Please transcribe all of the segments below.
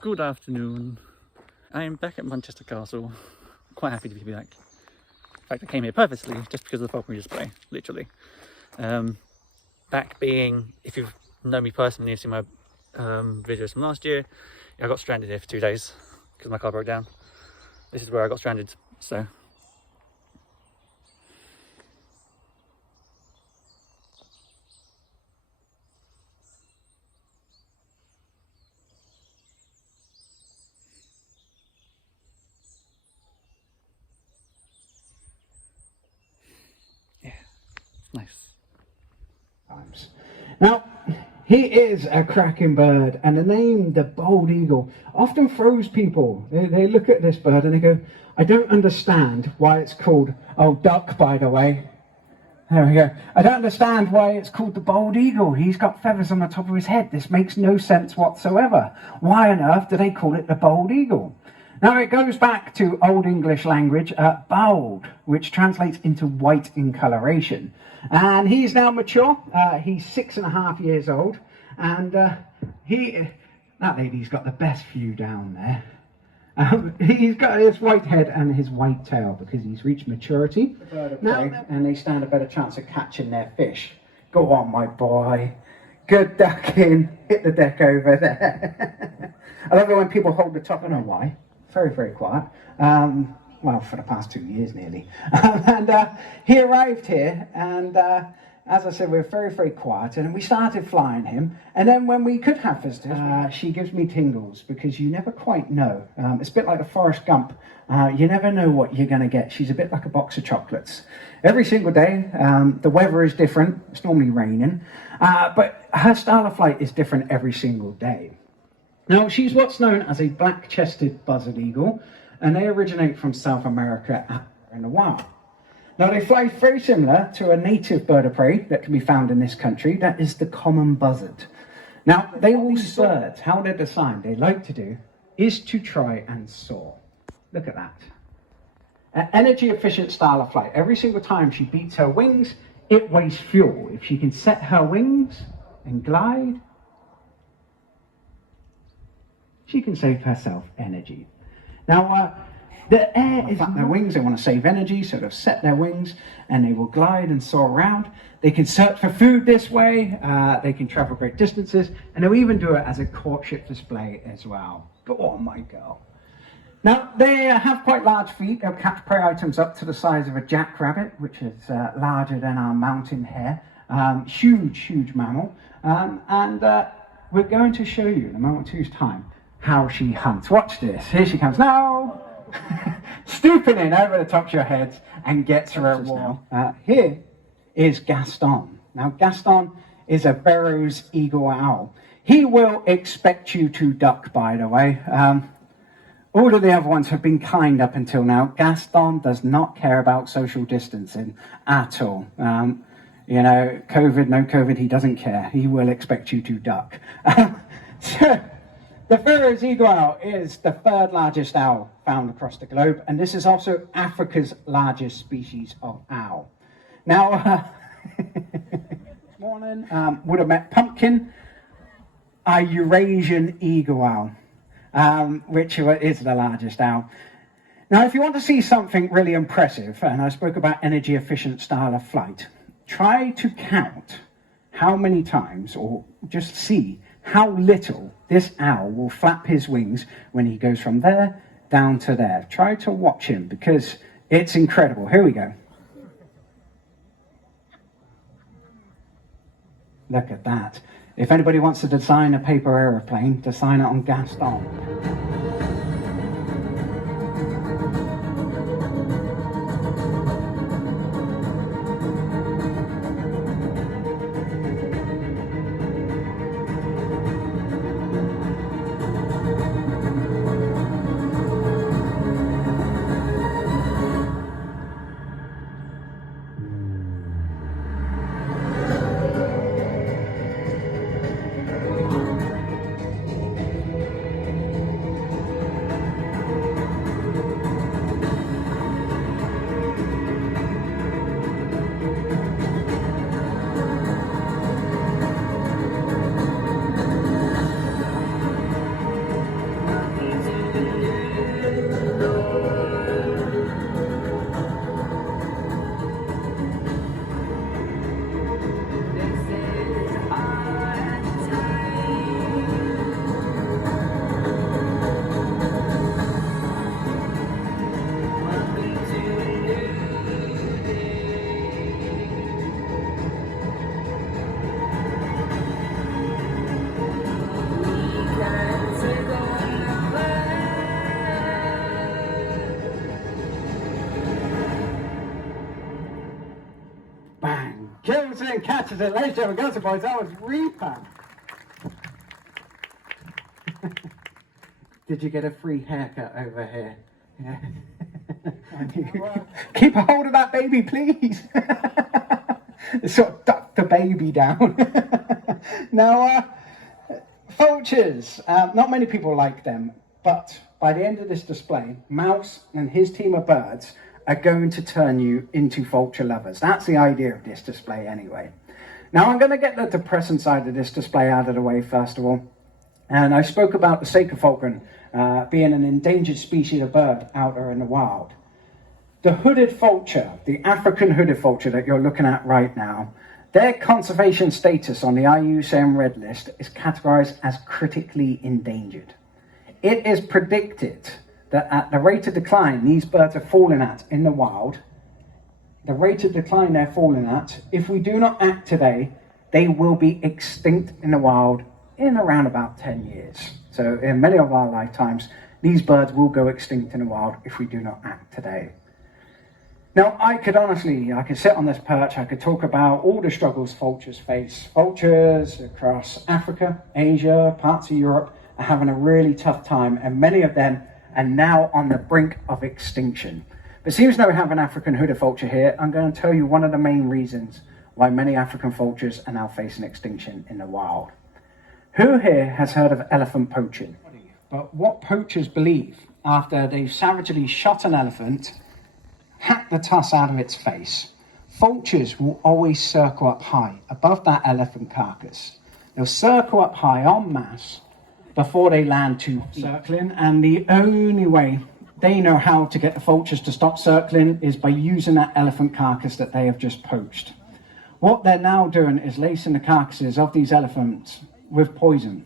Good afternoon. I am back at Muncaster Castle. Quite happy to be back. In fact, I came here purposely just because of the falconry display, literally. Back being, if you've known me personally, you've seen my videos from last year, I got stranded here for 2 days because my car broke down. This is where I got stranded, so. Yeah, it's nice. Now, he is a cracking bird, and the name, the bald eagle, often throws people. They look at this bird and they go, I don't understand why it's called, oh, duck, by the way. There we go. I don't understand why it's called the bald eagle. He's got feathers on the top of his head. This makes no sense whatsoever. Why on earth do they call it the bald eagle? Now, it goes back to Old English language, bald, which translates into white in coloration. And he's now mature. He's 6.5 years old. And that lady's got the best view down there. He's got his white head and his white tail because he's reached maturity. Now, and they stand a better chance of catching their fish. Go on, my boy. Good ducking. Hit the deck over there. I love it when people hold the top. I don't know why. Very, very quiet. Well, for the past 2 years nearly. And he arrived here, and as I said, we were very, very quiet, and we started flying him. And then when we could have visitors, she gives me tingles because you never quite know. It's a bit like the Forrest Gump. You never know what you're going to get. She's a bit like a box of chocolates. Every single day, the weather is different. It's normally raining, but her style of flight is different every single day. Now, she's what's known as a Blackchested Buzzard eagle, and they originate from South America in the wild. Now, they fly very similar to a native bird of prey that can be found in this country, that is the common buzzard. Now, these birds, how they're designed, they like to do, is to try and soar. Look at that. An energy-efficient style of flight. Every single time she beats her wings, it wastes fuel. If she can set her wings and glide, she can save herself energy. Now, the air is their wings. They want to save energy, so they'll set their wings and they will glide and soar around. They can search for food this way. They can travel great distances, and they'll even do it as a courtship display as well. Go on, my girl. Now, they have quite large feet. They'll catch prey items up to the size of a jackrabbit, which is larger than our mountain hare. Huge, huge mammal. And we're going to show you in a moment or two's time how she hunts. Watch this. Here she comes now. Stooping in over the top of your heads and gets her reward. Here is Gaston. Now, Gaston is a Furos Eagle owl. He will expect you to duck, by the way. All of the other ones have been kind up until now. Gaston does not care about social distancing at all. You know, COVID, no COVID, he doesn't care. He will expect you to duck. So, the Furos Eagle owl is the third largest owl found across the globe, and this is also Africa's largest species of owl. Now, this morning would have met Pumpkin, a Eurasian eagle owl, which is the largest owl. Now, if you want to see something really impressive, and I spoke about energy efficient style of flight, try to count how many times, or just see how little this owl will flap his wings when he goes from there down to there. Try to watch him because it's incredible. Here we go. Look at that. If anybody wants to design a paper aeroplane, design it on Gaston. pulls it and catches it. Ladies and gentlemen, girls and boys, that was Reaper. Did you get a free haircut over here? Yeah. Keep a hold of that baby, please. Sort of duck the baby down. Now, vultures. Not many people like them, but by the end of this display, Mouse and his team of birds are going to turn you into vulture lovers. That's the idea of this display anyway. Now I'm going to get the depressing side of this display out of the way first of all. And I spoke about the Sacred falcon being an endangered species of bird out there in the wild. The hooded vulture, the African hooded vulture that you're looking at right now, their conservation status on the IUCN Red List is categorized as critically endangered. It is predicted that at the rate of decline these birds are falling at in the wild, the rate of decline they're falling at, if we do not act today, they will be extinct in the wild in around about 10 years. So in many of our lifetimes, these birds will go extinct in the wild if we do not act today. Now, I could sit on this perch, I could talk about all the struggles vultures face. Vultures across Africa, Asia, parts of Europe are having a really tough time, and many of them are now on the brink of extinction. But seeing as though we have an African hooded vulture here, I'm going to tell you one of the main reasons why many African vultures are now facing extinction in the wild. Who here has heard of elephant poaching? But what poachers believe, after they've savagely shot an elephant, hacked the tusk out of its face, vultures will always circle up high above that elephant carcass. They'll circle up high en masse before they land to circling, and the only way they know how to get the vultures to stop circling is by using that elephant carcass that they have just poached. What they're now doing is lacing the carcasses of these elephants with poison.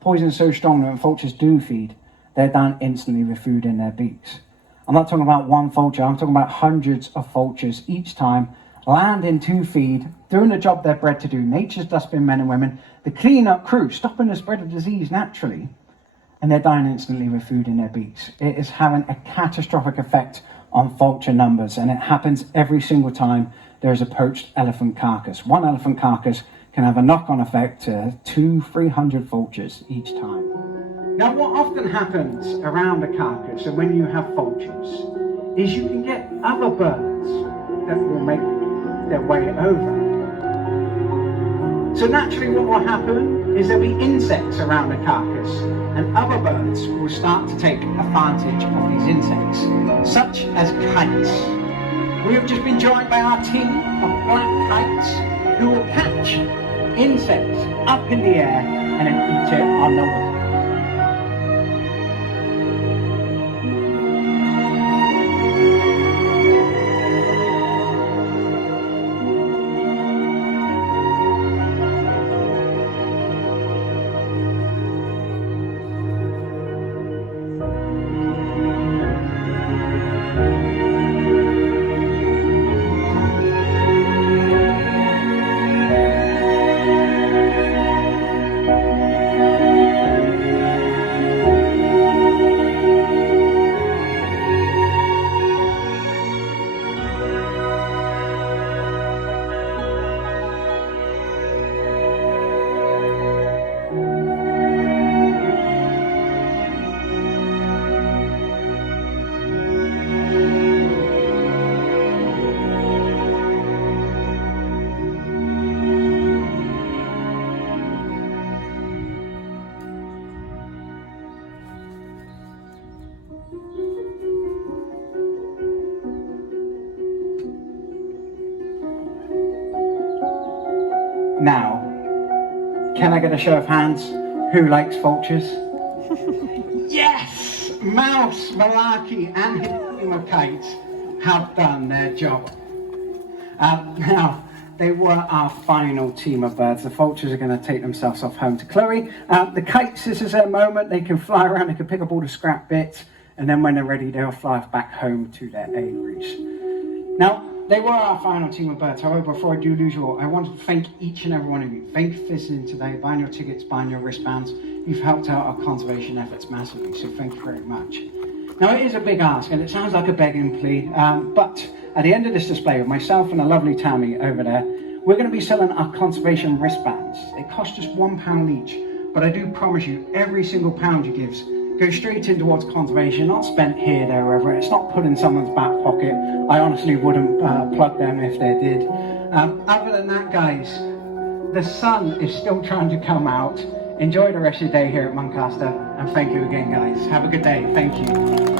Poison so strong that when vultures do feed, they're down instantly with food in their beaks. I'm not talking about one vulture, I'm talking about hundreds of vultures each time landing to feed, doing the job they're bred to do. Nature's dustbin men and women, the clean-up crew, stopping the spread of disease naturally, and they're dying instantly with food in their beaks. It is having a catastrophic effect on vulture numbers, and it happens every single time there is a poached elephant carcass. One elephant carcass can have a knock-on effect to 200-300 vultures each time. Now, what often happens around a carcass and when you have vultures is you can get other birds that will make their way over. So naturally what will happen is there'll be insects around the carcass, and other birds will start to take advantage of these insects, such as kites. We have just been joined by our team of black kites who will catch insects up in the air and then eat it on the wing. Now, can I get a show of hands? Who likes vultures? Yes! Mouse, Malaki and his team of kites have done their job. Now, they were our final team of birds. The vultures are going to take themselves off home to Chloe. The kites, this is their moment. They can fly around, they can pick up all the scrap bits, and then when they're ready, they'll fly off back home to their aviaries. Now, they were our final team of birds. However, before I do lose you all, I want to thank each and every one of you. Thank you for visiting today, buying your tickets, buying your wristbands. You've helped out our conservation efforts massively, so thank you very much. Now, it is a big ask, and it sounds like a begging plea, but at the end of this display, with myself and the lovely Tammy over there, we're going to be selling our conservation wristbands. They cost just £1 each, but I do promise you, every single pound you give goes straight in towards conservation, not spent here, there, wherever. It's not put in someone's back pocket. I honestly wouldn't plug them if they did. Other than that, guys, the sun is still trying to come out. Enjoy the rest of your day here at Muncaster, and thank you again, guys. Have a good day. Thank you.